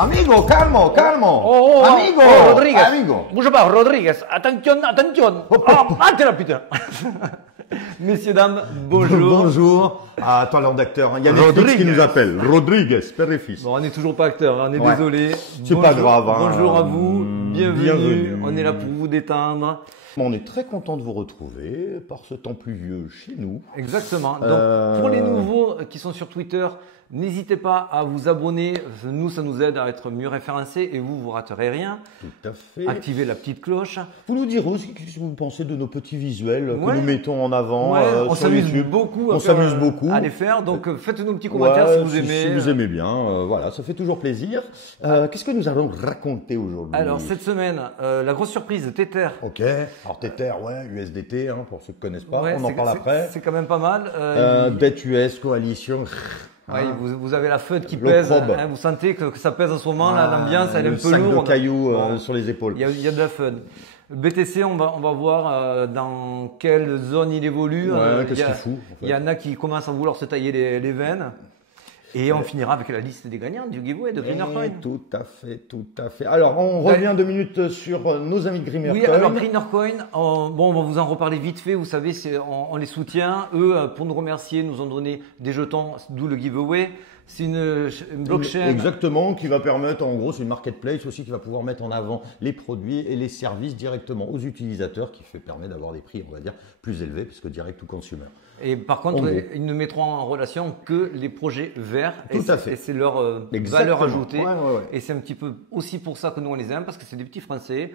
Amigo, calmo, calmo. Oh, amigo, Rodriguez. amigo. Bouge pas, Rodriguez. Attention, attention. Oh, attends là, putain. Messieurs, dames, bonjour. Bonjour. Ah, talent d'acteur. Il y a Netflix qui nous appelle. Rodriguez, père et fils. Bon, on n'est toujours pas acteur, hein, on est Ouais. désolé. C'est pas grave, hein. Bonjour à vous, bienvenue. Bienvenue. On est là pour vous détendre. On est très content de vous retrouver par ce temps pluvieux chez nous. Exactement. Donc, pour les nouveaux qui sont sur Twitter, n'hésitez pas à vous abonner. Nous, ça nous aide à être mieux référencés et vous raterez rien. Tout à fait. Activez la petite cloche. Vous nous direz aussi ce que vous pensez de nos petits visuels que Ouais. nous mettons en avant Ouais, on sur s'amuse YouTube. beaucoup. On s'amuse beaucoup. À les faire. Donc, faites-nous un petit commentaire si vous aimez. Si vous aimez bien, voilà, ça fait toujours plaisir. Qu'est-ce que nous allons raconter aujourd'hui? Alors, cette semaine, la grosse surprise de Tether. Ok, alors Tether, ouais, USDT, hein, pour ceux qui ne connaissent pas, Ouais, on en parle après. C'est quand même pas mal. Dette US, coalition. Ouais, vous avez la FUD qui Le pèse, probe. hein, vous sentez que ça pèse en ce moment, là, l'ambiance elle est un le peu sac lourde. de cailloux Bon, sur les épaules. il y a de la FUD. Le BTC, on va voir dans quelle zone il évolue. Ouais, qu'est-ce qu'il fout, en fait. Il y en a qui commencent à vouloir se tailler les veines. Et on finira avec la liste des gagnants du giveaway de Greenercoin. Tout à fait, tout à fait. Alors, on revient 2 minutes sur nos amis de Greenercoin. Oui, alors Greenercoin, bon, on va vous en reparler vite fait. Vous savez, on les soutient. Eux, pour nous remercier, nous ont donné des jetons, d'où le giveaway. C'est une blockchain. Exactement, qui va permettre, en gros, c'est une marketplace aussi qui va pouvoir mettre en avant les produits et les services directement aux utilisateurs, qui permet d'avoir des prix, on va dire, plus élevés, puisque direct to consumer. Et par contre, ils ne mettront en relation que les projets verts. Tout à fait. Et c'est leur valeur ajoutée. Et c'est un petit peu aussi pour ça que nous on les aime, parce que c'est des petits Français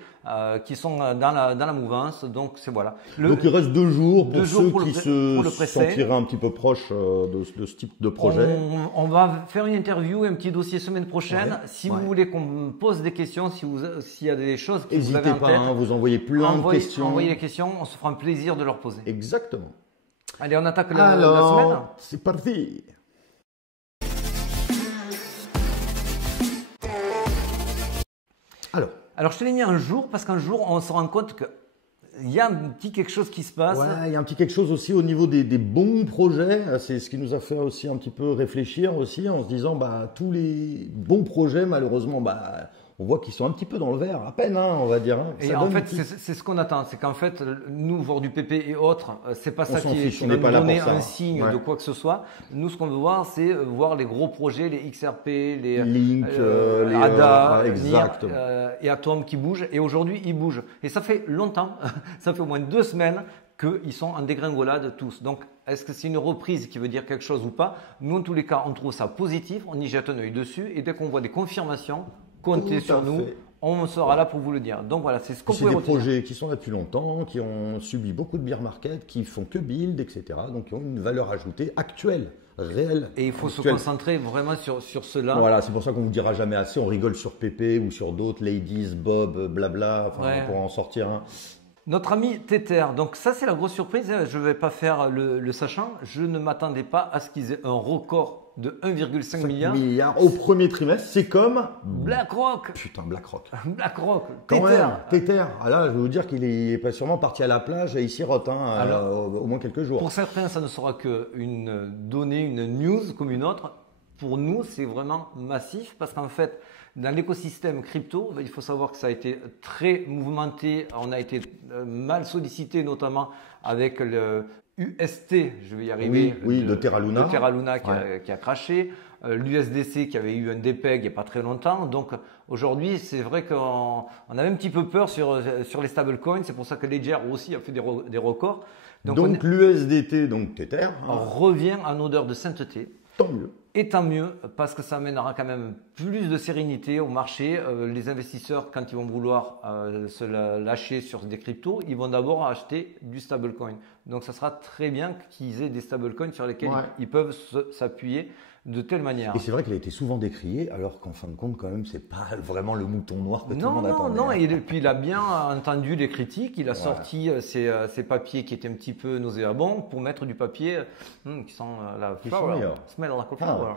qui sont dans la mouvance. Donc c'est voilà. Donc il reste 2 jours pour ceux qui se pré-sale. sentiraient un petit peu proches de ce type de projet. On va faire une interview et un petit dossier semaine prochaine. Ouais, Si vous voulez qu'on me pose des questions, s'il y a des choses que vous avez en tête, n'hésitez pas, vous envoyez plein de questions. Envoyez les questions, on se fera un plaisir de leur poser. Exactement. Allez, on attaque la semaine. C'est parti. Alors, je te l'ai mis un jour parce qu'un jour, on se rend compte qu'il y a un petit quelque chose qui se passe. Ouais, il y a un petit quelque chose aussi au niveau des bons projets. C'est ce qui nous a fait aussi un petit peu réfléchir aussi en se disant, tous les bons projets, malheureusement, on voit qu'ils sont un petit peu dans le vert, à peine, hein, on va dire. Hein. Et en fait, c'est ce qu'on attend. C'est qu'en fait, nous, voir du PP et autres, c'est pas ça qui va nous donner un signe de quoi que ce soit. Nous, ce qu'on veut voir, c'est voir les gros projets, les XRP, les Link, les ADA, exactement. Et Atom qui bougent. Et aujourd'hui, ils bougent. Et ça fait longtemps, ça fait au moins 2 semaines qu'ils sont en dégringolade tous. Donc, est-ce que c'est une reprise qui veut dire quelque chose ou pas? Nous, en tous les cas, on trouve ça positif. On y jette un œil dessus. Et dès qu'on voit des confirmations, comptez sur nous, on sera là pour vous le dire. Donc voilà, c'est ce qu'on peut retenir. C'est des projets qui sont là depuis longtemps, qui ont subi beaucoup de bear market, qui font que build, etc. Donc qui ont une valeur ajoutée actuelle, réelle. Et il faut se concentrer vraiment sur cela. Voilà, c'est pour ça qu'on ne vous dira jamais assez. On rigole sur Pépé ou sur d'autres, Ladies, Bob, blabla, on pourra en sortir un. Notre ami Tether, donc ça c'est la grosse surprise, je ne vais pas faire le sachant, je ne m'attendais pas à ce qu'ils aient un record de 1,5 milliard au premier trimestre, c'est comme BlackRock. Putain, BlackRock. BlackRock, Tether. Ah là, je vais vous dire qu'il est pas sûrement parti à la plage et il s'y rote, au moins quelques jours. Pour certains, ça ne sera qu'une donnée, une news comme une autre. Pour nous, c'est vraiment massif parce qu'en fait, dans l'écosystème crypto, il faut savoir que ça a été très mouvementé. On a été mal sollicité, notamment avec le UST, je vais y arriver. Oui, de Terra Luna. De Terra Luna qui a craché. L'USDC qui avait eu un dépeg il n'y a pas très longtemps. Donc aujourd'hui, c'est vrai qu'on avait un petit peu peur sur les stablecoins. C'est pour ça que Ledger aussi a fait des records. Donc l'USDT, donc Tether, revient en odeur de sainteté. Tant mieux. Et tant mieux, parce que ça amènera quand même plus de sérénité au marché. Les investisseurs, quand ils vont vouloir se lâcher sur des cryptos, ils vont d'abord acheter du stablecoin. Donc ça sera très bien qu'ils aient des stablecoins sur lesquels ils peuvent s'appuyer de telle manière. Et c'est vrai qu'elle a été souvent décriée, alors qu'en fin de compte, quand même, c'est pas vraiment le mouton noir que tout le monde attendait. Non, et puis il a bien entendu les critiques, il a sorti ces papiers qui étaient un petit peu nauséabonds pour mettre du papier qui sent la flower, smell like a flower.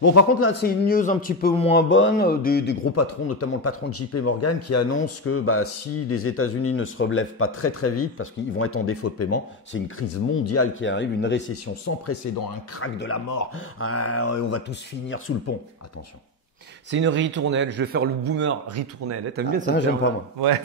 Bon, par contre, là, c'est une news un petit peu moins bonne des gros patrons, notamment le patron de JP Morgan, qui annonce que si les États-Unis ne se relèvent pas très très vite, parce qu'ils vont être en défaut de paiement, c'est une crise mondiale qui arrive, une récession sans précédent, un crack de la mort. On va tous finir sous le pont. Attention. C'est une ritournelle. Je vais faire le boomer ritournelle. T'aimes bien ça? J'aime pas moi. Ouais.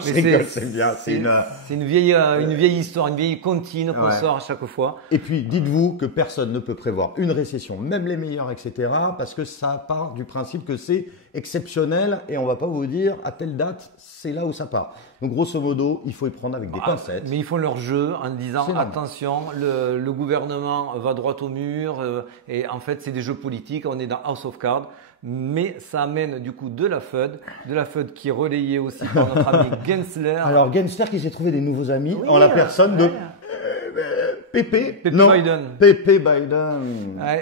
Je rigole, c'est bien. C'est une vieille histoire, une vieille comptine qu'on sort à chaque fois. Et puis, dites-vous que personne ne peut prévoir une récession, même les meilleurs, etc., parce que ça part du principe que c'est exceptionnel et on va pas vous dire à telle date, c'est là où ça part. Donc, grosso modo, il faut y prendre avec des pincettes. Mais ils font leur jeu en disant attention, le gouvernement va droit au mur et en fait, c'est des jeux politiques. On est dans House of Cards. Mais ça amène du coup de la FUD qui est relayée aussi par notre ami Gensler. Alors Gensler qui s'est trouvé des nouveaux amis en la personne de Pepe Biden.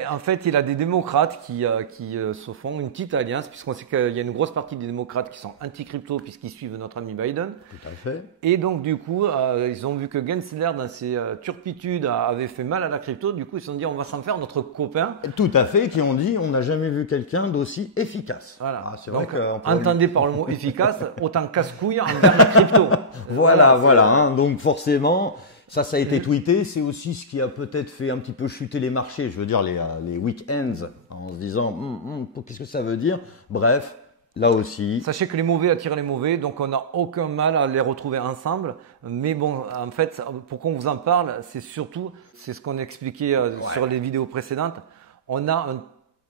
En fait, il a des démocrates qui se font une petite alliance, puisqu'on sait qu'il y a une grosse partie des démocrates qui sont anti-crypto, puisqu'ils suivent notre ami Biden. Tout à fait. Et donc, du coup, ils ont vu que Gensler, dans ses turpitudes, avait fait mal à la crypto. Du coup, ils se sont dit, on va s'en faire notre copain. Tout à fait, qui ont dit, on n'a jamais vu quelqu'un d'aussi efficace. Voilà. C'est donc, entendez par le mot efficace, autant casse-couille envers la crypto. Voilà. Donc, forcément, ça a été tweeté. C'est aussi ce qui a peut-être fait un petit peu chuter les marchés. Je veux dire, les week-ends, en se disant, qu'est-ce que ça veut dire? Bref, là aussi. Sachez que les mauvais attirent les mauvais, donc on n'a aucun mal à les retrouver ensemble. Mais bon, en fait, pourquoi on vous en parle, c'est surtout, c'est ce qu'on expliquait sur les vidéos précédentes, on a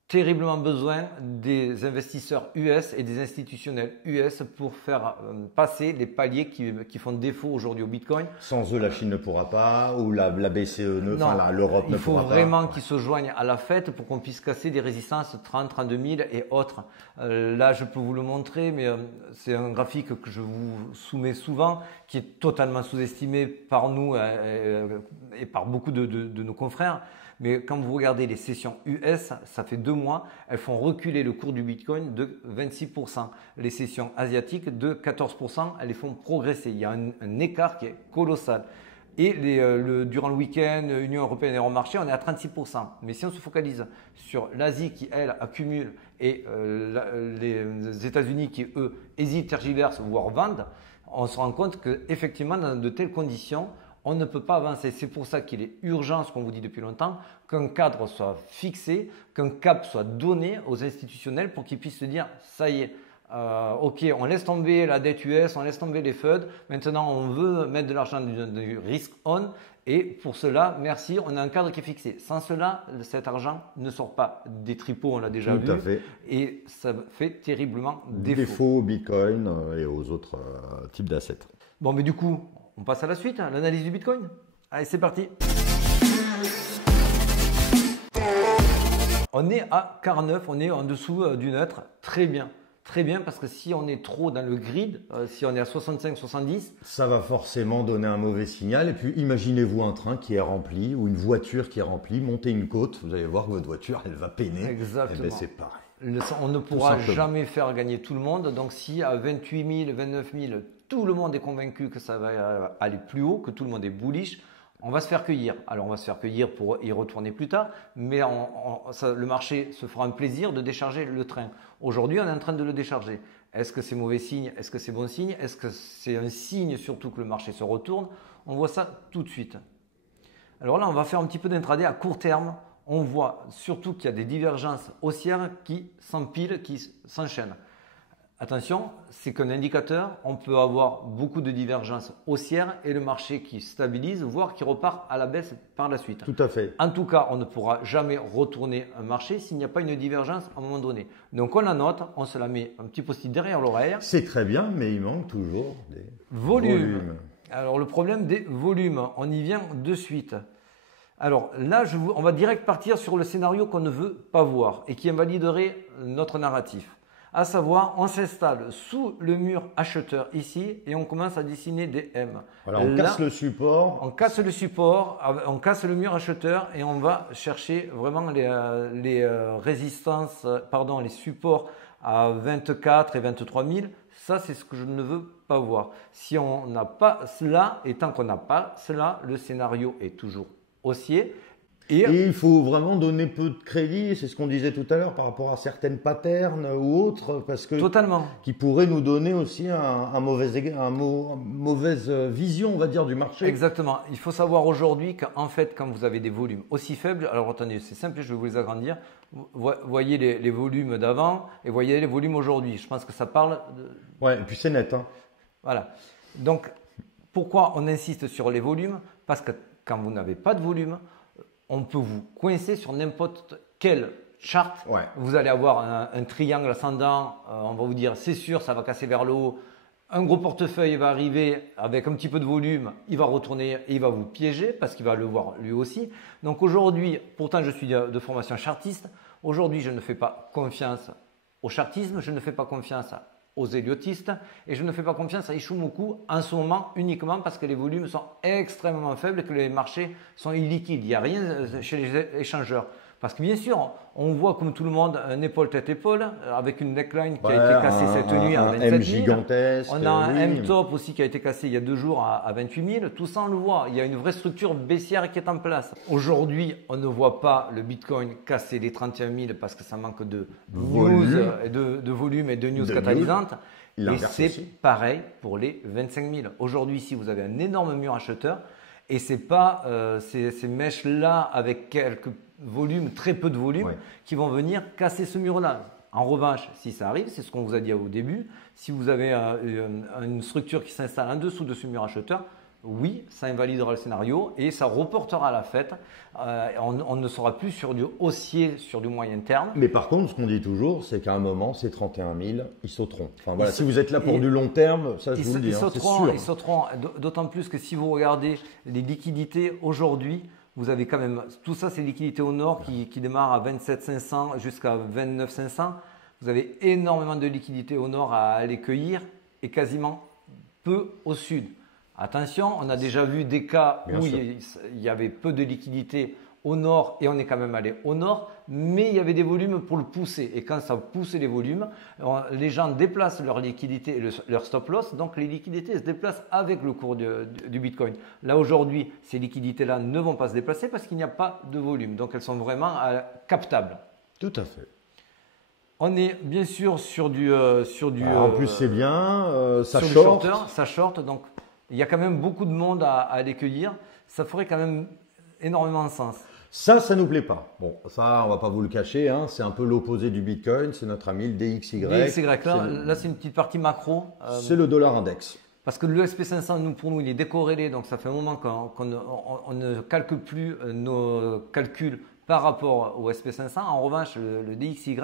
terriblement besoin des investisseurs US et des institutionnels US pour faire passer les paliers qui font défaut aujourd'hui au Bitcoin. Sans eux, la Chine ne pourra pas, ou la BCE, l'Europe ne pourra pas. Il faut vraiment qu'ils se joignent à la fête pour qu'on puisse casser des résistances 30, 32 000 et autres. Là, je peux vous le montrer, mais c'est un graphique que je vous soumets souvent, qui est totalement sous-estimé par nous et par beaucoup de nos confrères. Mais quand vous regardez les sessions US, ça fait 2 mois, elles font reculer le cours du Bitcoin de 26%. Les sessions asiatiques de 14%, elles les font progresser. Il y a un écart qui est colossal. Et durant le week-end, Union européenne et hors marché, on est à 36%. Mais si on se focalise sur l'Asie qui, elle, accumule et les États-Unis qui, eux, hésitent, tergiversent, voire vendent, on se rend compte qu'effectivement, dans de telles conditions, on ne peut pas avancer. C'est pour ça qu'il est urgent, ce qu'on vous dit depuis longtemps, qu'un cadre soit fixé, qu'un cap soit donné aux institutionnels pour qu'ils puissent se dire ça y est, ok, on laisse tomber la dette US, on laisse tomber les FUD, maintenant on veut mettre de l'argent du risk on et pour cela, merci, on a un cadre qui est fixé. Sans cela, cet argent ne sort pas des tripots, on l'a déjà vu, et ça fait terriblement défaut au Bitcoin et aux autres types d'assets. Bon, mais du coup, on passe à la suite, l'analyse du Bitcoin. Allez, c'est parti. On est à 49, on est en dessous du neutre. Très bien. Très bien, parce que si on est trop dans le grid, si on est à 65-70… Ça va forcément donner un mauvais signal. Et puis, imaginez-vous un train qui est rempli ou une voiture qui est remplie, montez une côte, vous allez voir que votre voiture, elle va peiner. Exactement. Et bien, c'est pareil. On ne pourra jamais faire gagner tout le monde. Donc, si à 28 000, 29 000, tout le monde est convaincu que ça va aller plus haut, que tout le monde est bullish, on va se faire cueillir. Alors, on va se faire cueillir pour y retourner plus tard, mais le marché se fera un plaisir de décharger le train. Aujourd'hui, on est en train de le décharger. Est-ce que c'est mauvais signe? Est-ce que c'est bon signe? Est-ce que c'est un signe surtout que le marché se retourne? On voit ça tout de suite. Alors là, on va faire un petit peu d'intraday à court terme. On voit surtout qu'il y a des divergences haussières qui s'empilent, qui s'enchaînent. Attention, c'est qu'un indicateur, on peut avoir beaucoup de divergences haussières et le marché qui stabilise, voire qui repart à la baisse par la suite. Tout à fait. En tout cas, on ne pourra jamais retourner un marché s'il n'y a pas une divergence à un moment donné. Donc on la note, on se la met un petit post-it derrière l'oreille. C'est très bien, mais il manque toujours des volumes. Alors le problème des volumes, on y vient de suite. Alors là, on va direct partir sur le scénario qu'on ne veut pas voir et qui invaliderait notre narratif. À savoir, on s'installe sous le mur acheteur ici et on commence à dessiner des M. Voilà, on casse le support. On casse le support, on casse le mur acheteur et on va chercher vraiment les résistances, les supports à 24 et 23 000. Ça, c'est ce que je ne veux pas voir. Si on n'a pas cela, et tant qu'on n'a pas cela, le scénario est toujours haussier. Et il faut vraiment donner peu de crédit, c'est ce qu'on disait tout à l'heure par rapport à certaines patterns ou autres, parce que Totalement. qui pourraient nous donner aussi mauvaise vision, on va dire, du marché. Exactement. Il faut savoir aujourd'hui qu'en fait, quand vous avez des volumes aussi faibles, alors attendez, c'est simple, je vais vous les agrandir. Voyez les volumes d'avant et voyez les volumes aujourd'hui. Je pense que ça parle. Ouais, et puis c'est net. Hein. Voilà. Donc, pourquoi on insiste sur les volumes? Parce que quand vous n'avez pas de volume, on peut vous coincer sur n'importe quelle charte. Ouais. Vous allez avoir un triangle ascendant, on va vous dire c'est sûr, ça va casser vers le haut. Un gros portefeuille va arriver avec un petit peu de volume, il va retourner et il va vous piéger parce qu'il va le voir lui aussi. Donc aujourd'hui, pourtant je suis de formation chartiste, aujourd'hui je ne fais pas confiance au chartisme, je ne fais pas confiance aux héliotistes et je ne fais pas confiance à Ishimoku en ce moment uniquement parce que les volumes sont extrêmement faibles et que les marchés sont illiquides. Il n'y a rien chez les échangeurs. Parce que bien sûr, on voit comme tout le monde un épaule-tête-épaule avec une neckline qui a été cassée cette nuit à 27 000. M gigantesque. On a un M-top aussi qui a été cassé il y a 2 jours à 28 000. Tout ça, on le voit. Il y a une vraie structure baissière qui est en place. Aujourd'hui, on ne voit pas le Bitcoin casser les 31 000 parce que ça manque de news, et de volume et de news catalysantes. Et c'est pareil pour les 25 000. Aujourd'hui, si vous avez un énorme mur acheteur, et ce n'est pas ces mèches-là avec quelques volumes, très peu de volume, qui vont venir casser ce mur-là. En revanche, si ça arrive, c'est ce qu'on vous a dit au début, si vous avez une structure qui s'installe en dessous de ce mur acheteur, oui, ça invalidera le scénario et ça reportera la fête. On ne sera plus sur du haussier, sur du moyen terme. Mais par contre, ce qu'on dit toujours, c'est qu'à un moment, ces 31 000, ils sauteront. Enfin, voilà, si vous êtes là pour du long terme, ça je vous le dis, c'est sûr. Ils sauteront, d'autant plus que si vous regardez les liquidités aujourd'hui, vous avez quand même, tout ça c'est liquidité au nord qui démarre à 27 500 jusqu'à 29 500. Vous avez énormément de liquidités au nord à aller cueillir et quasiment peu au sud. Attention, on a déjà vu des cas où il y avait peu de liquidités au nord et on est quand même allé au nord, mais il y avait des volumes pour le pousser. Et quand ça poussait les volumes, les gens déplacent leur liquidité et leur stop loss, donc les liquidités se déplacent avec le cours du Bitcoin. Là aujourd'hui, ces liquidités-là ne vont pas se déplacer parce qu'il n'y a pas de volume, donc elles sont vraiment captables. Tout à fait. On est bien sûr sur du en plus, c'est bien, ça short. Ça short, donc il y a quand même beaucoup de monde à aller cueillir. Ça ferait quand même énormément de sens. Ça nous plaît pas. Bon, ça, on va pas vous le cacher, hein, c'est un peu l'opposé du Bitcoin, c'est notre ami le DXY. DXY, là c'est une petite partie macro. C'est le dollar index. Parce que le SP500, pour nous, il est décorrélé, donc ça fait un moment qu'on ne calcule plus nos calculs par rapport au SP500. En revanche, le DXY,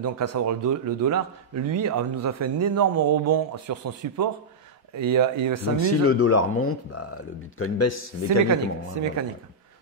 donc à savoir le dollar, lui, nous a fait un énorme rebond sur son support. Donc si le dollar monte, le Bitcoin baisse mécaniquement. C'est mécanique.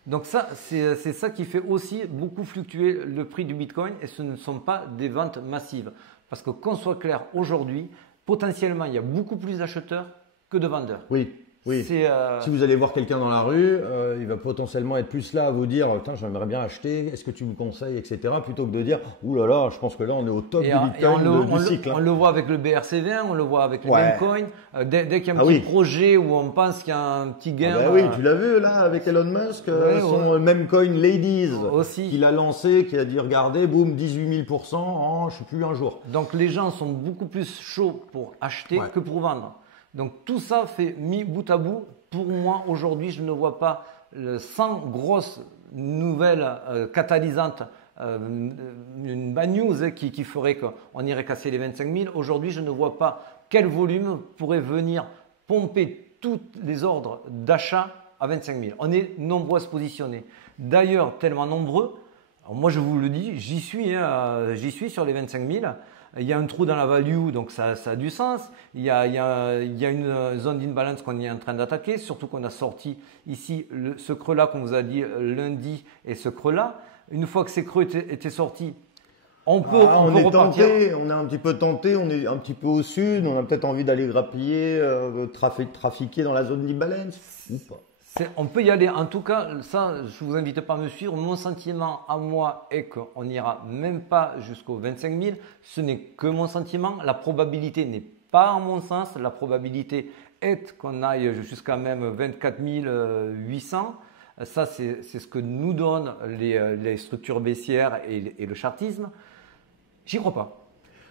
Donc ça, c'est ça qui fait aussi beaucoup fluctuer le prix du Bitcoin et ce ne sont pas des ventes massives. Parce que qu'on soit clair, aujourd'hui, potentiellement, il y a beaucoup plus d'acheteurs que de vendeurs. Oui. Si vous allez voir quelqu'un dans la rue, il va potentiellement être plus là à vous dire « j'aimerais bien acheter, est-ce que tu me conseilles, etc. » plutôt que de dire « Ouh là là, je pense que là, on est au top du Bitcoin du cycle. » On le voit avec le BRC20, on le voit avec le Namecoin. Dès qu'il y a un petit projet où on pense qu'il y a un petit gain… oui, tu l'as vu là avec Elon Musk, son Namecoin Ladies qu'il a lancé, qui a dit « Regardez, boum, 18 000% en je ne sais plus un jour. » Donc les gens sont beaucoup plus chauds pour acheter que pour vendre. Donc tout ça fait mis bout à bout. Pour moi, aujourd'hui, je ne vois pas 100 grosses nouvelles catalysantes, une bad news qui ferait qu'on irait casser les 25 000. Aujourd'hui, je ne vois pas quel volume pourrait venir pomper tous les ordres d'achat à 25 000. On est nombreux à se positionner. D'ailleurs, tellement nombreux, moi je vous le dis, j'y suis sur les 25 000. Il y a un trou dans la value, donc ça a du sens. Il y a une zone d'imbalance qu'on est en train d'attaquer, surtout qu'on a sorti ici ce creux-là qu'on vous a dit lundi et ce creux-là. Une fois que ces creux étaient sortis, on peut repartir. On est un petit peu tenté, on est un petit peu au sud, on a peut-être envie d'aller grappiller, trafiquer dans la zone d'imbalance ou pas. On peut y aller. En tout cas, ça, je ne vous invite pas à me suivre. Mon sentiment à moi est qu'on n'ira même pas jusqu'aux 25 000. Ce n'est que mon sentiment. La probabilité n'est pas en mon sens. La probabilité est qu'on aille jusqu'à même 24 800. Ça, c'est ce que nous donnent les structures baissières et le chartisme. J'y crois pas.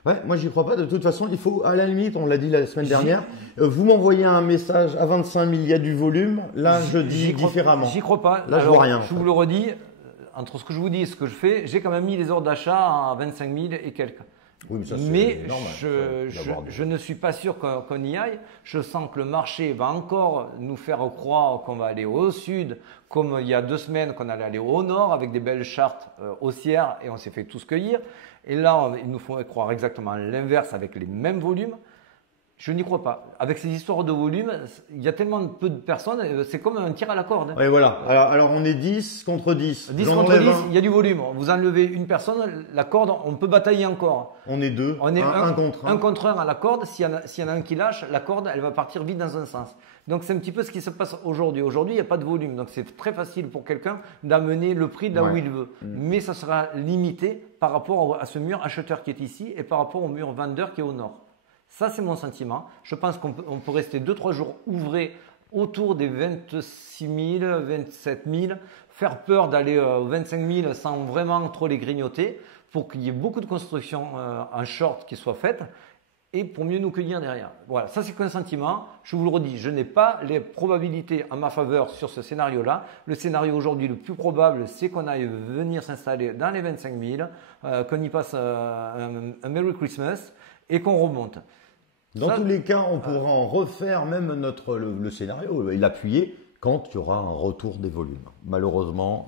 Ouais, moi j'y crois pas. De toute façon, il faut, à la limite, on l'a dit la semaine dernière, vous m'envoyez un message à 25 000, il y a du volume. Là, je dis différemment. J'y crois pas. Là, je vois rien. Je vous le redis, entre ce que je vous dis et ce que je fais, j'ai quand même mis les ordres d'achat à 25 000 et quelques. Oui, mais normal, je ne suis pas sûr qu'on y aille. Je sens que le marché va encore nous faire croire qu'on va aller au sud, comme il y a 2 semaines qu'on allait aller au nord avec des belles chartes haussières et on s'est fait tous cueillir. Et là, il nous faut croire exactement l'inverse avec les mêmes volumes. Je n'y crois pas. Avec ces histoires de volume, il y a tellement peu de personnes, c'est comme un tir à la corde. Oui, voilà. Alors, on est 10 contre 10. 10 contre 10, il y a du volume. Vous enlevez une personne, la corde, on peut batailler encore. On est 2, on est un contre 1. Un contre 1 à la corde. S'il y en a un qui lâche, la corde, elle va partir vite dans un sens. Donc, c'est un petit peu ce qui se passe aujourd'hui. Aujourd'hui, il n'y a pas de volume. Donc, c'est très facile pour quelqu'un d'amener le prix de là où il veut. Mais ça sera limité par rapport à ce mur acheteur qui est ici et par rapport au mur vendeur qui est au nord. Ça, c'est mon sentiment. Je pense qu'on peut rester 2-3 jours ouvrés autour des 26 000, 27 000, faire peur d'aller aux 25 000 sans vraiment trop les grignoter pour qu'il y ait beaucoup de construction en short qui soit faite et pour mieux nous cueillir derrière. Voilà, ça c'est qu'un sentiment. Je vous le redis, je n'ai pas les probabilités en ma faveur sur ce scénario-là. Le scénario aujourd'hui le plus probable, c'est qu'on aille venir s'installer dans les 25 000, qu'on y passe un Merry Christmas et qu'on remonte. Dans tous les cas, on pourra en refaire même le scénario et l'appuyer quand il y aura un retour des volumes. Malheureusement,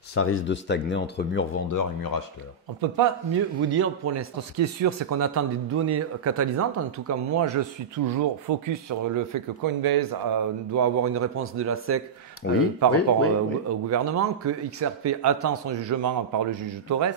ça risque de stagner entre mur vendeur et mur acheteur. On ne peut pas mieux vous dire pour l'instant. Ce qui est sûr, c'est qu'on attend des données catalysantes. En tout cas, moi, je suis toujours focus sur le fait que Coinbase doit avoir une réponse de la SEC par rapport au gouvernement, que XRP attend son jugement par le juge Torres.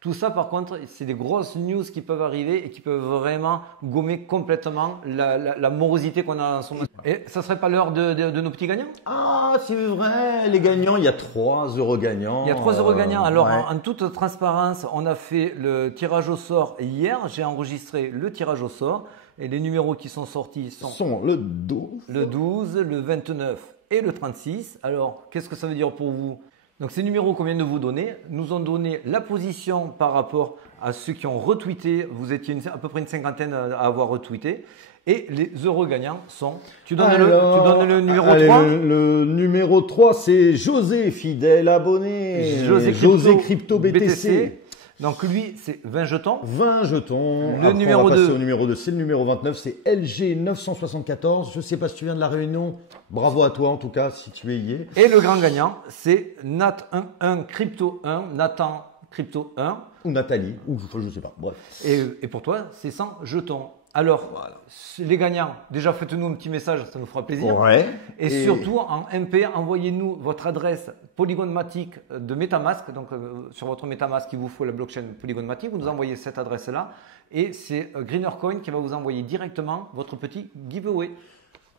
Tout ça, par contre, c'est des grosses news qui peuvent arriver et qui peuvent vraiment gommer complètement la morosité qu'on a en ce moment. Et ça serait pas l'heure de nos petits gagnants? Ah, c'est vrai, les gagnants, il y a 3 euros gagnants. Il y a 3 euros gagnants. Alors, en toute transparence, on a fait le tirage au sort hier. J'ai enregistré le tirage au sort et les numéros qui sont sortis sont le 12, le 29 et le 36. Alors, qu'est-ce que ça veut dire pour vous? Donc ces numéros qu'on vient de vous donner nous ont donné la position par rapport à ceux qui ont retweeté. Vous étiez à peu près une cinquantaine à avoir retweeté. Et les heureux gagnants sont… Tu donnes le numéro 3 Le numéro 3, c'est José, fidèle abonné. José Crypto BTC. Donc lui, c'est 20 jetons. 20 jetons. Le numéro 2. Au numéro 2, c'est le numéro 29, c'est LG974. Je ne sais pas si tu viens de la Réunion. Bravo à toi en tout cas, si tu es y. Et le grand gagnant, c'est Nat11 Crypto 1, Nathan Crypto 1. Ou Nathalie, ou je ne sais pas. Bref. Et pour toi, c'est 100 jetons. Alors, voilà. Les gagnants, déjà faites-nous un petit message, ça nous fera plaisir. Ouais. Et surtout, en MP, envoyez-nous votre adresse Polygon Matic de Metamask. Donc, sur votre Metamask, il vous faut la blockchain Polygon Matic. Vous nous envoyez cette adresse-là. Et c'est Greenercoin qui va vous envoyer directement votre petit giveaway.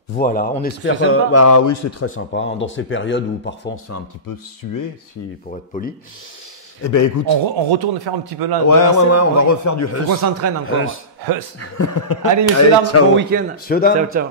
Voilà, on espère. Oui, c'est très sympa. Hein, dans ces périodes où parfois on se fait un petit peu suer, pour être poli. Eh ben écoute, on retourne faire un petit peu là. Ouais, on va refaire du huss. Faut qu'on s'entraîne encore. Huss. Allez, messieurs dames, bon week-end. Ciao. Ciao.